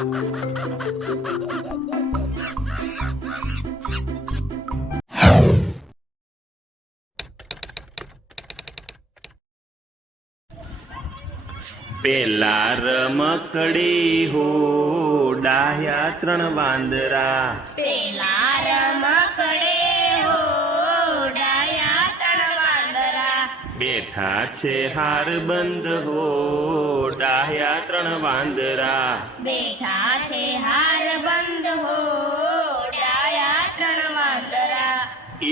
પેલા રમકડી હો ડાહ્યા ત્રણ વાંદરા, પેલા રમકડે હો ડાયા ત્રણ વાંદરા, બેઠા છે હાર બંધ હો ડાહ્યા ત્રણ વાંદરા, બેઠા છે હાર બંધ હો ડાયા ત્રણ વાંદરા,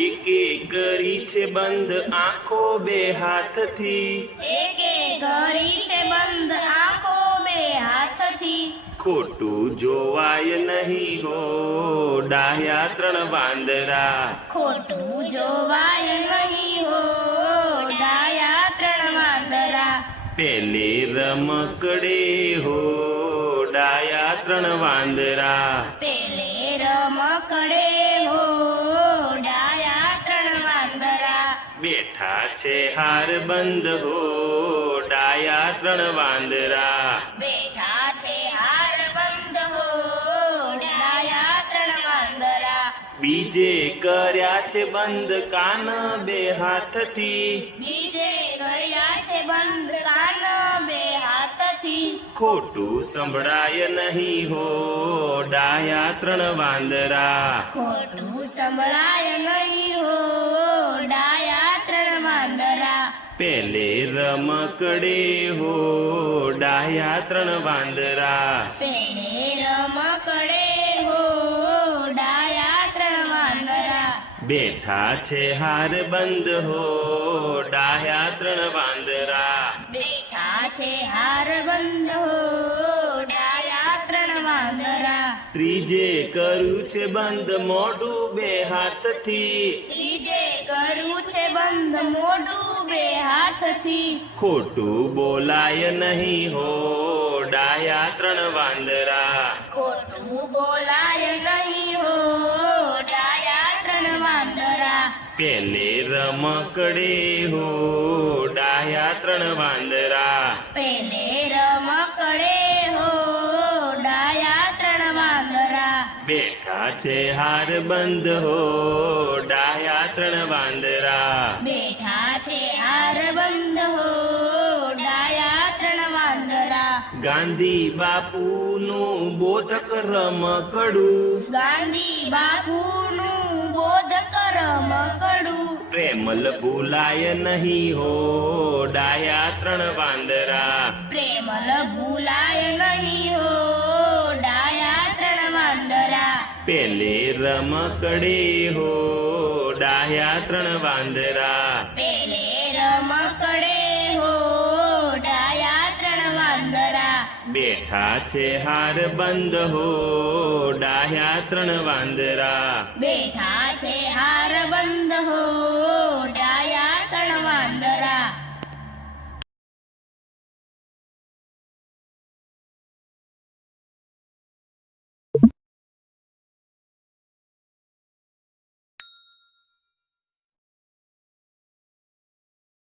એકે કરી છે બંધ આંખો બે હાથથી, એકે કરી છે બંધ આંખો બે હાથથી, ખોટું જોવાય નહીં હો ડાહ્યા ત્રણ વાંદરા, ખોટું જોવાય નહીં હો ડાયા ત્રણ વાંદરા, પેલી રમકડે હો ડાહ્યા ત્રણ વાંદરા, પેલે રમકડે હો ડાયા ત્રણ વાંદરા, બેઠા છે હાર બંધ હો ડાયા ત્રણ વાંદરા, બેઠા છે હાર બંધ હો ડાયા ત્રણ વાંદરા, બીજે કર્યા છે બંધ કાન બે હાથથી, બીજે કર્યા છે બંધ કાન બે હાથથી, ખોટું સંભળાય નહીં હો ડાયા ત્રણ વાંદરા, ખોટું સંભળાય નહીં હો ડાયા ત્રણ વાંદરા, પેલે રમકડે હો ડાયા ત્રણ વાંદરા, પેલે રમકડે હો ડાયા ત્રણ વાંદરા, બેઠા છે હાર બંધ હો ડાહ્યા ત્રણ વાંદરા, બેઠા છે હાર બંધ હો ડાયા ત્રણ વાંદરા, ત્રીજે કર્યું છે બંધ મોઢું બે હાથથી, ત્રીજે કર્યું છે બંધ મોઢું બે હાથથી, ખોટું બોલાય નહીં હો ડાહ્યા ત્રણ વાંદરા, ખોટું બોલાય નહીં હો ડાયા ત્રણ વાંદરા, પેલે રમકડે હો ડાહ્યા ત્રણ વાંદરા, પેલે રમકડે હો ડાયા ત્રણ વાંદરા, બેઠા છે હાર બંધ હો ડાહ્યા ત્રણ વાંદરા, બેઠા છે હાર બંધ હો ડાયા ત્રણ વાંદરા, ગાંધી બાપુનું બોધક રમકડું, ગાંધી બાપુનું બોધક રમકડું, પ્રેમલ ભૂલાય નહીં હો ડાહ્યા ત્રણ વાંદરા, પ્રેમલ ભૂલાય નહીં હો ડાયા ત્રણ વાંદરા, પેલે રમકડે હો ડાહ્યા ત્રણ વાંદરા, પેલે રમકડે હો ડાયા ત્રણ વાંદરા, બેઠા છે હાર બંધ હો ડાહ્યા ત્રણ વાંદરા, બેઠા છે હાર બંધ હો ડાયા